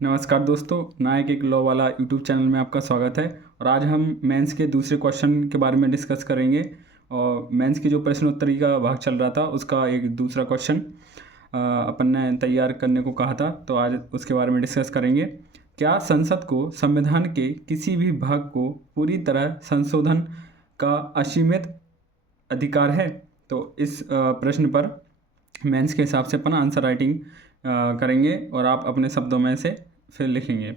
नमस्कार दोस्तों, नायक एक लॉ वाला यूट्यूब चैनल में आपका स्वागत है। और आज हम मेंस के दूसरे क्वेश्चन के बारे में डिस्कस करेंगे। और मेंस की जो प्रश्नोत्तरी का भाग चल रहा था उसका एक दूसरा क्वेश्चन अपन ने तैयार करने को कहा था, तो आज उसके बारे में डिस्कस करेंगे। क्या संसद को संविधान के किसी भी भाग को पूरी तरह संशोधन का असीमित अधिकार है? तो इस प्रश्न पर मेंस के हिसाब से अपन आंसर राइटिंग करेंगे और आप अपने शब्दों में से फिर लिखेंगे।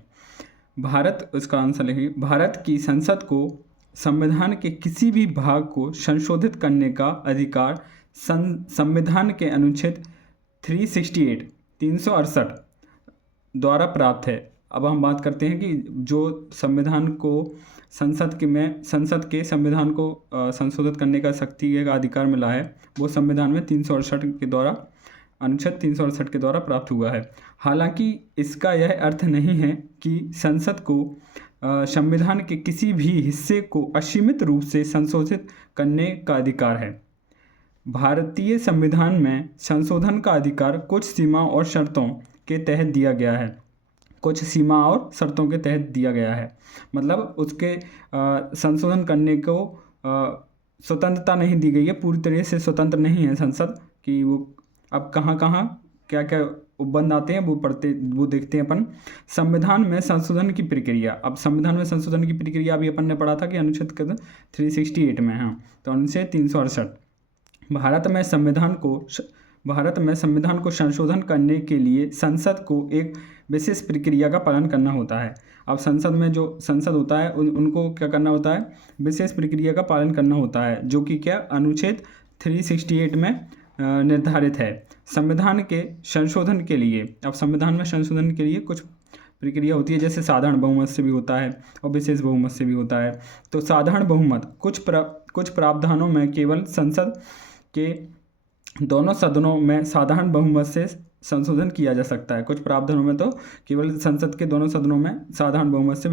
उसका आंसर लिखेंगे। भारत की संसद को संविधान के किसी भी भाग को संशोधित करने का अधिकार संविधान के अनुच्छेद 368 द्वारा प्राप्त है। अब हम बात करते हैं कि जो संविधान को संसद के संविधान को संशोधित करने का शक्ति का अधिकार मिला है, वो संविधान में 368 के द्वारा अनुच्छेद 368 के द्वारा प्राप्त हुआ है। हालांकि इसका यह अर्थ नहीं है कि संसद को संविधान के किसी भी हिस्से को असीमित रूप से संशोधित करने का अधिकार है। भारतीय संविधान में संशोधन का अधिकार कुछ सीमा और शर्तों के तहत दिया गया है। मतलब उसके संशोधन करने को स्वतंत्रता नहीं दी गई है, पूरी तरह से स्वतंत्र नहीं है संसद कि वो अब कहाँ क्या क्या उपबंध आते हैं वो देखते हैं अपन। संविधान में संशोधन की प्रक्रिया। अब संविधान में संशोधन की प्रक्रिया अभी अपन ने पढ़ा था कि अनुच्छेद 368 में। हाँ, तो अनुच्छेद 368 भारत में संविधान को संशोधन करने के लिए संसद को एक विशेष प्रक्रिया का पालन करना होता है। अब संसद में जो संसद होता है उनको क्या करना होता है? विशेष प्रक्रिया का पालन करना होता है, जो कि क्या अनुच्छेद 368 में निर्धारित है। संविधान के संशोधन के लिए, अब संविधान में संशोधन के लिए कुछ प्रक्रिया होती है, जैसे साधारण बहुमत से भी होता है और विशेष बहुमत से भी होता है। तो साधारण बहुमत कुछ प्रावधानों में केवल संसद के दोनों सदनों में साधारण बहुमत से संशोधन किया जा सकता है। कुछ प्रावधानों में तो केवल संसद के दोनों सदनों में साधारण बहुमत से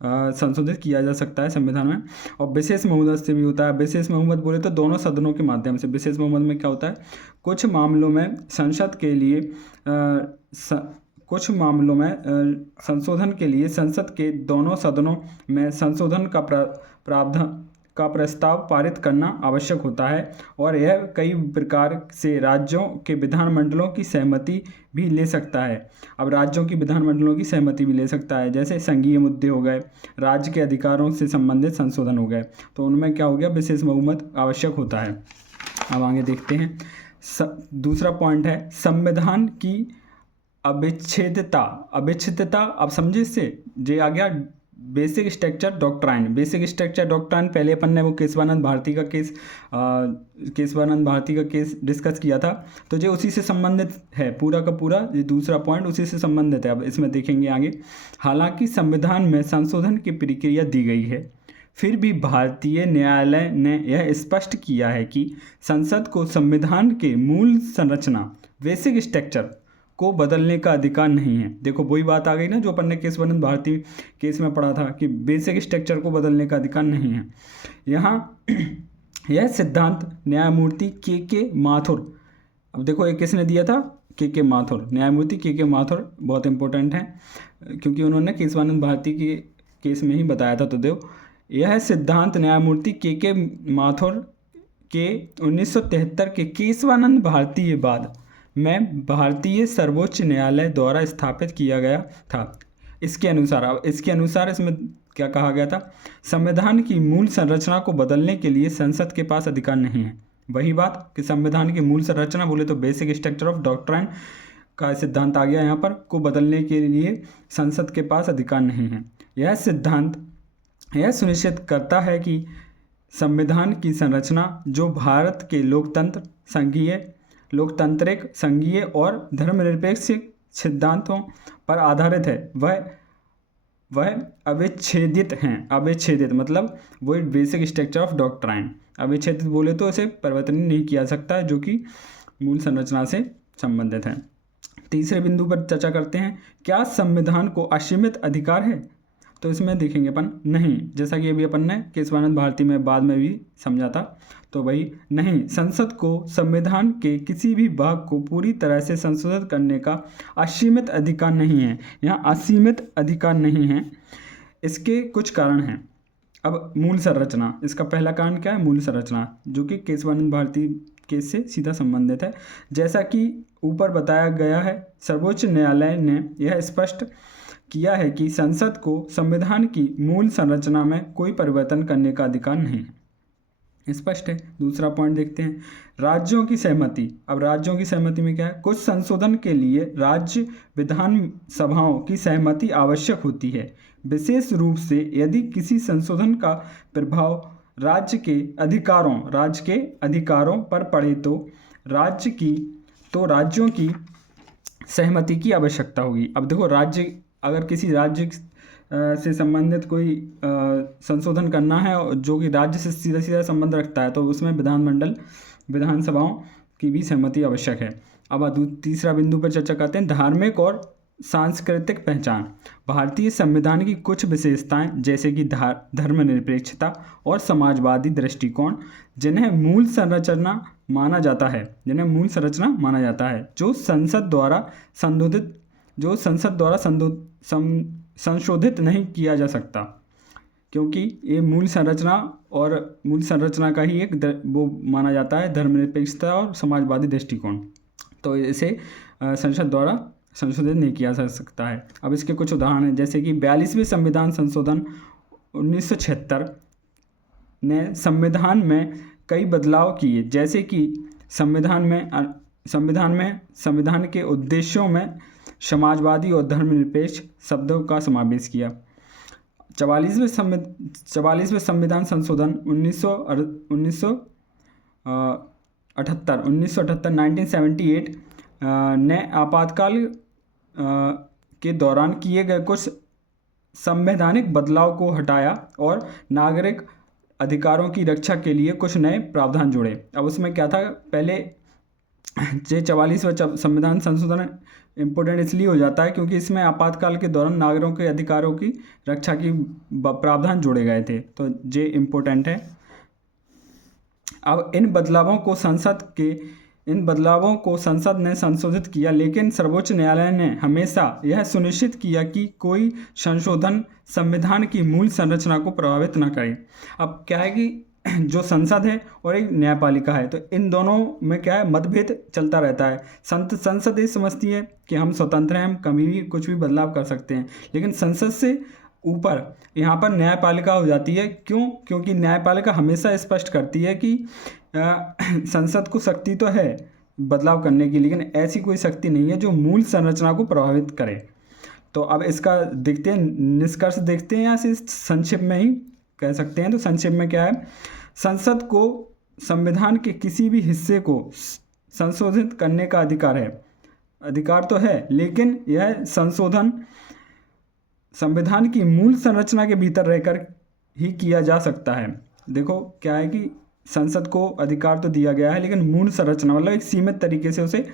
संशोधित किया जा सकता है संविधान में। और विशेष बहुमत से भी होता है। विशेष बहुमत बोले तो दोनों सदनों के माध्यम से। विशेष बहुमत में क्या होता है? कुछ मामलों में संशोधन के लिए संसद के दोनों सदनों में संशोधन का प्रस्ताव पारित करना आवश्यक होता है, और यह कई प्रकार से राज्यों के विधानमंडलों की सहमति भी ले सकता है। अब राज्यों की विधानमंडलों की सहमति भी ले सकता है, जैसे संघीय मुद्दे हो गए, राज्य के अधिकारों से संबंधित संशोधन हो गए, तो उनमें क्या हो गया? विशेष बहुमत आवश्यक होता है। अब आगे देखते हैं। दूसरा पॉइंट है संविधान की अविच्छेद्यता। अब समझे इससे जे आ गया बेसिक स्ट्रक्चर डॉक्ट्राइन। पहले अपन ने वो केशवानंद भारती का केस डिस्कस किया था, तो जो उसी से संबंधित है, पूरा का पूरा ये दूसरा पॉइंट उसी से संबंधित है। अब इसमें देखेंगे आगे। हालांकि संविधान में संशोधन की प्रक्रिया दी गई है, फिर भी भारतीय न्यायालय ने यह स्पष्ट किया है कि संसद को संविधान के मूल संरचना बेसिक स्ट्रक्चर को बदलने का अधिकार नहीं है। देखो वही बात आ गई ना जो अपन ने केशवानंद भारती केस में पढ़ा था कि बेसिक स्ट्रक्चर को बदलने का अधिकार नहीं है। यहाँ यह सिद्धांत न्यायमूर्ति के माथुर, अब देखो एक किसने दिया था? के माथुर, न्यायमूर्ति के माथुर बहुत इंपॉर्टेंट है क्योंकि उन्होंने केशवानंद भारती के केस में ही बताया था। तो देखो यह सिद्धांत न्यायमूर्ति के माथुर के 1973 के केशवानंद भारती बाद में भारतीय सर्वोच्च न्यायालय द्वारा स्थापित किया गया था। इसके अनुसार इसमें क्या कहा गया था? संविधान की मूल संरचना को बदलने के लिए संसद के पास अधिकार नहीं है। वही बात कि संविधान की मूल संरचना बोले तो बेसिक स्ट्रक्चर ऑफ डॉक्ट्राइन का सिद्धांत आ गया यहाँ पर, को बदलने के लिए संसद के पास अधिकार नहीं है। यह सिद्धांत यह सुनिश्चित करता है कि संविधान की संरचना जो भारत के लोकतांत्रिक, संघीय और धर्मनिरपेक्ष सिद्धांतों पर आधारित है, वह अविच्छेदित मतलब वही बेसिक स्ट्रक्चर ऑफ डॉक्ट्राइन। अविच्छेदित बोले तो इसे परिवर्तन नहीं किया सकता है, जो कि मूल संरचना से संबंधित है। तीसरे बिंदु पर चर्चा करते हैं, क्या संविधान को असीमित अधिकार है? तो इसमें देखेंगे अपन नहीं, जैसा कि अभी अपन ने केशवानंद भारती में बाद में भी समझा था। तो भाई नहीं, संसद को संविधान के किसी भी भाग को पूरी तरह से संशोधित करने का असीमित अधिकार नहीं है। यहाँ असीमित अधिकार नहीं है, इसके कुछ कारण हैं। अब मूल संरचना, इसका पहला कारण क्या है? मूल संरचना, जो कि केशवानंद भारती केस से सीधा संबंधित है। जैसा कि ऊपर बताया गया है, सर्वोच्च न्यायालय ने यह स्पष्ट किया है कि संसद को संविधान की मूल संरचना में कोई परिवर्तन करने का अधिकार नहीं है। स्पष्ट है। दूसरा पॉइंट देखते हैं, राज्यों की सहमति। अब राज्यों की सहमति में क्या है? कुछ संशोधन के लिए राज्य विधान सभाओं की सहमति आवश्यक होती है, विशेष रूप से यदि किसी संशोधन का प्रभाव राज्य के अधिकारों पर पड़े तो राज्यों की सहमति की आवश्यकता होगी। अब देखो, अगर किसी राज्य से संबंधित कोई संशोधन करना है जो कि राज्य से सीधा सीधा संबंध रखता है, तो उसमें विधानसभाओं की भी सहमति आवश्यक है। अब तीसरा बिंदु पर चर्चा करते हैं, धार्मिक और सांस्कृतिक पहचान। भारतीय संविधान की कुछ विशेषताएं, जैसे कि धर्मनिरपेक्षता और समाजवादी दृष्टिकोण, जिन्हें मूल संरचना माना जाता है, जो संसद द्वारा संशोधित नहीं किया जा सकता, क्योंकि ये मूल संरचना का ही एक वो माना जाता है, धर्मनिरपेक्षता और समाजवादी दृष्टिकोण। तो इसे संसद द्वारा संशोधित नहीं किया जा सकता है। अब इसके कुछ उदाहरण हैं, जैसे कि 42वें संविधान संशोधन 1976 ने संविधान में कई बदलाव किए, जैसे कि संविधान के उद्देश्यों में समाजवादी और धर्मनिरपेक्ष शब्दों का समावेश किया। 44वें संविधान संशोधन 1978 ने आपातकाल के दौरान किए गए कुछ संवैधानिक बदलाव को हटाया और नागरिक अधिकारों की रक्षा के लिए कुछ नए प्रावधान जोड़े। अब उसमें क्या था? पहले 44वां संविधान संशोधन इम्पोर्टेंट इसलिए हो जाता है क्योंकि इसमें आपातकाल के दौरान नागरिकों के अधिकारों की रक्षा की प्रावधान जोड़े गए थे, तो ये इम्पोर्टेंट है। अब इन बदलावों को संसद ने संशोधित किया, लेकिन सर्वोच्च न्यायालय ने हमेशा यह सुनिश्चित किया कि कोई संशोधन संविधान की मूल संरचना को प्रभावित न करे। अब क्या है कि जो संसद है और एक न्यायपालिका है, तो इन दोनों में क्या है? मतभेद चलता रहता है। संसद ये समझती है कि हम स्वतंत्र हैं, हम कभी भी कुछ भी बदलाव कर सकते हैं, लेकिन संसद से ऊपर यहाँ पर न्यायपालिका हो जाती है। क्यों? क्योंकि न्यायपालिका हमेशा स्पष्ट करती है कि संसद को शक्ति तो है बदलाव करने की, लेकिन ऐसी कोई शक्ति नहीं है जो मूल संरचना को प्रभावित करे। तो अब इसका देखते हैं, निष्कर्ष देखते हैं, या सिर्फ संक्षेप में ही कह सकते हैं। तो संक्षेप में क्या है? संसद को संविधान के किसी भी हिस्से को संशोधित करने का अधिकार तो है, लेकिन यह संशोधन संविधान की मूल संरचना के भीतर रहकर ही किया जा सकता है। देखो क्या है कि संसद को अधिकार तो दिया गया है, लेकिन मूल संरचना मतलब एक सीमित तरीके से उसे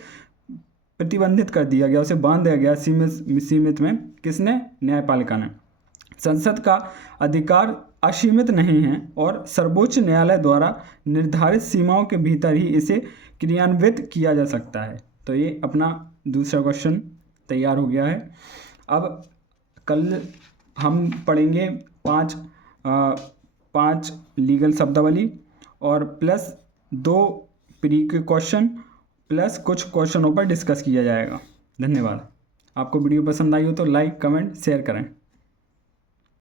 प्रतिबंधित कर दिया गया, उसे बांध दिया गया सीमित में। किसने? न्यायपालिका ने। संसद का अधिकार असीमित नहीं है और सर्वोच्च न्यायालय द्वारा निर्धारित सीमाओं के भीतर ही इसे क्रियान्वित किया जा सकता है। तो ये अपना दूसरा क्वेश्चन तैयार हो गया है। अब कल हम पढ़ेंगे पाँच लीगल शब्दावली और प्लस 2 प्री के क्वेश्चन प्लस कुछ क्वेश्चनों पर डिस्कस किया जाएगा। धन्यवाद। आपको वीडियो पसंद आई हो तो लाइक, कमेंट, शेयर करें।